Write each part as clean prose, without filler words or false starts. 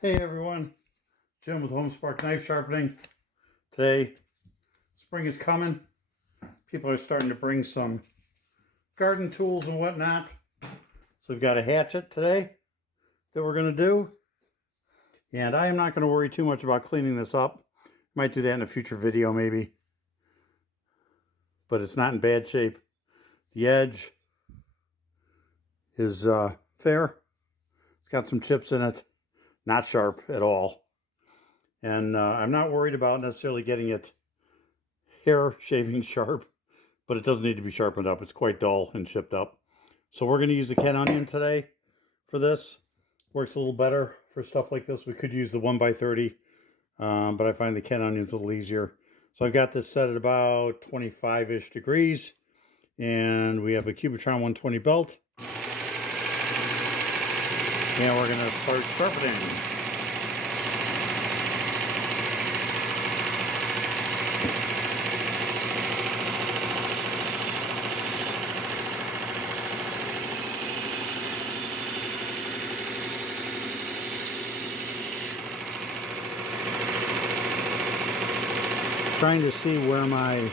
Hey everyone, Jim with Home Spark Knife Sharpening. Today, spring is coming. People are starting to bring some garden tools and whatnot. So we've got a hatchet today that we're going to do. And I am not going to worry too much about cleaning this up. Might do that in a future video maybe. But it's not in bad shape. The edge is fair. It's got some chips in it. Not sharp at all. And I'm not worried about necessarily getting it hair shaving sharp, but it doesn't need to be sharpened up. It's quite dull and chipped up. So we're going to use the Ken Onion today for this. Works a little better for stuff like this. We could use the 1x30, but I find the Ken Onion's a little easier. So I've got this set at about 25-ish degrees, and we have a Cubitron 120 belt. And we're going to start sharpening. Trying to see where my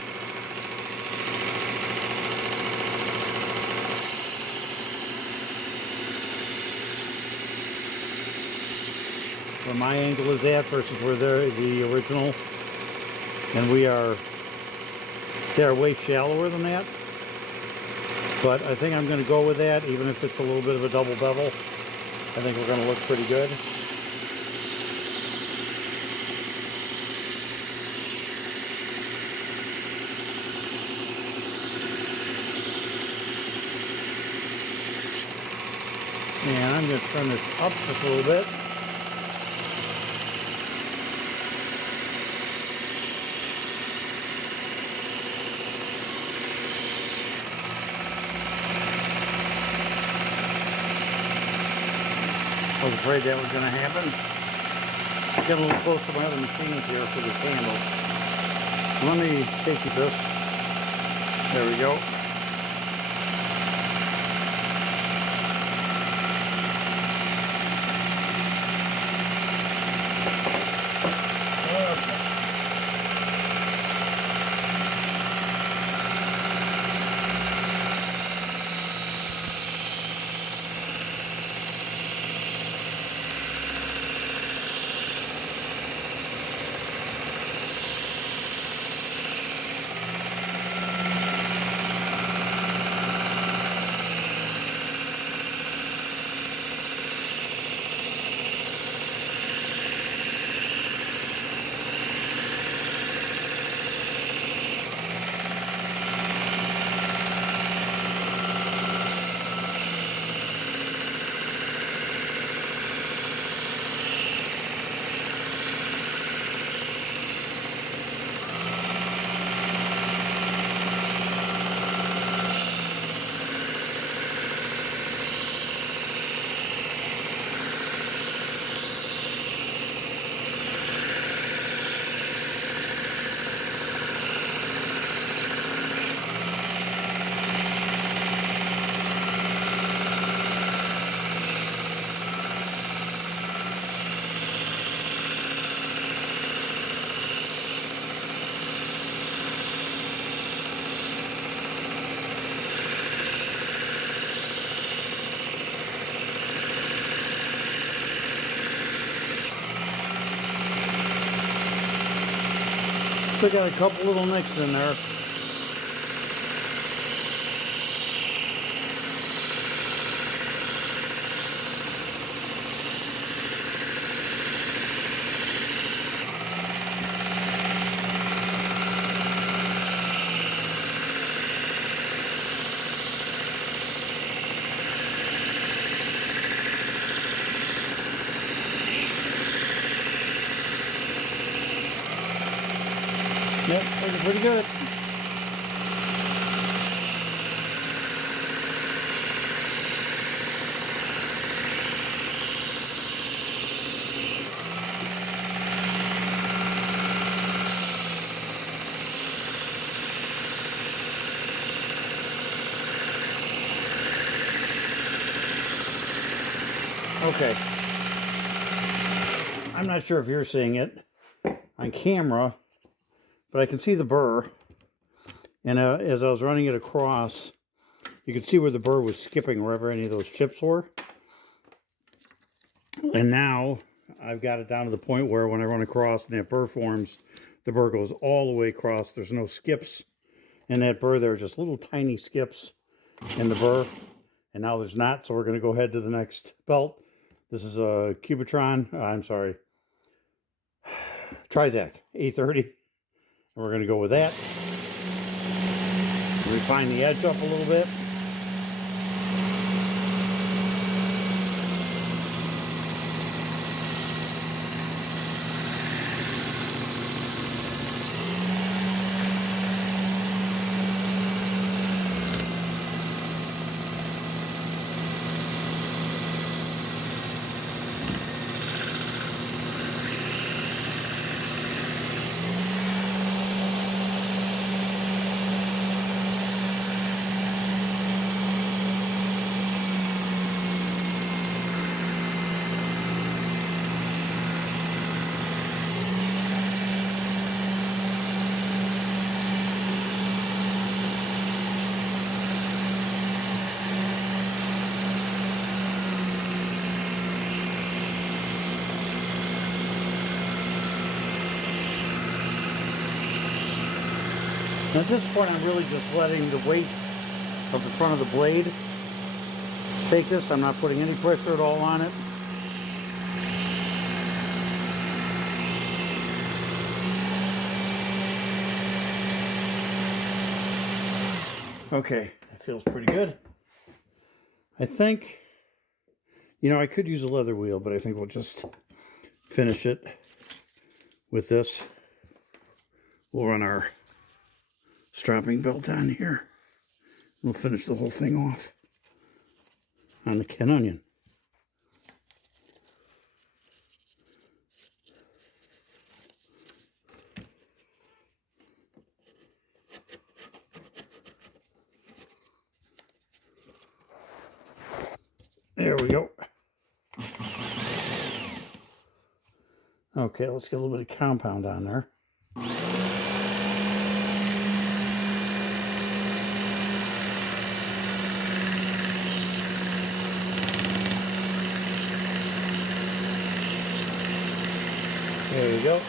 angle is at versus where the original, and they are way shallower than that, but I think I'm going to go with that, even if it's a little bit of a double bevel. I think we're going to look pretty good. And I'm going to turn this up just a little bit. I was afraid that was going to happen. Get a little close to my other machines here for this handle. Let me take you this. There we go. Still got a couple little nicks in there. Yep, looking pretty good. Okay. I'm not sure if you're seeing it on camera, but I can see the burr. And as I was running it across, you could see where the burr was skipping wherever any of those chips were. And now I've got it down to the point where when I run across and that burr forms, the burr goes all the way across. There's no skips in that burr. There are just little tiny skips in the burr. And now there's not, so we're going to go ahead to the next belt. This is a Cubitron, Trizac A30. And we're going to go with that. Refine the edge up a little bit. At this point, I'm really just letting the weight of the front of the blade take this. I'm not putting any pressure at all on it. Okay, that feels pretty good. I think, I could use a leather wheel, but I think we'll just finish it with this. We'll run our strapping belt on here. We'll finish the whole thing off on the Ken Onion. There we go. Okay, let's get a little bit of compound on there. There we go.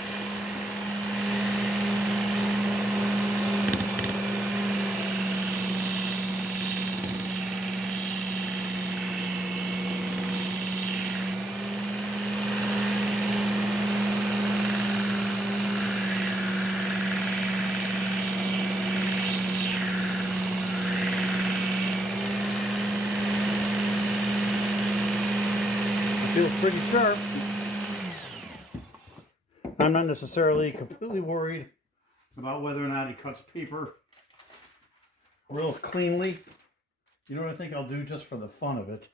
Feels pretty sharp. I'm not necessarily completely worried about whether or not it cuts paper real cleanly. You know what I think I'll do just for the fun of it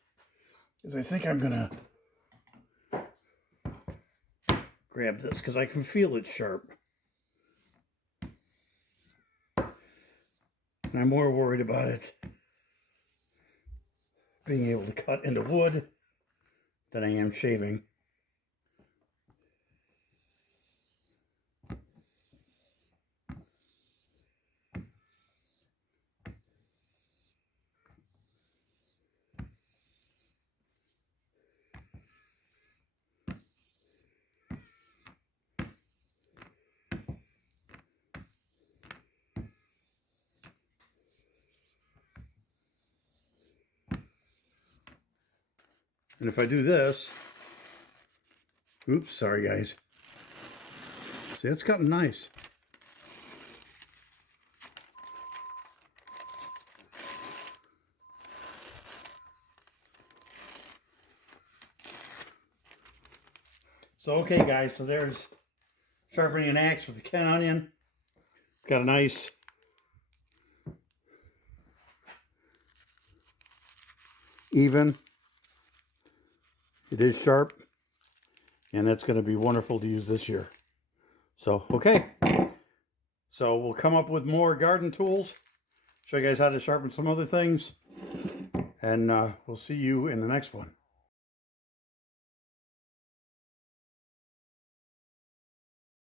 is I think I'm gonna grab this because I can feel it sharp. And I'm more worried about it being able to cut into wood than I am shaving. And if I do this, oops, sorry guys. See, it's cutting nice. So, okay guys, so there's sharpening an axe with the Ken Onion. It's got a nice even. It is sharp, and that's going to be wonderful to use this year. So, okay. So we'll come up with more garden tools, show you guys how to sharpen some other things, and we'll see you in the next one.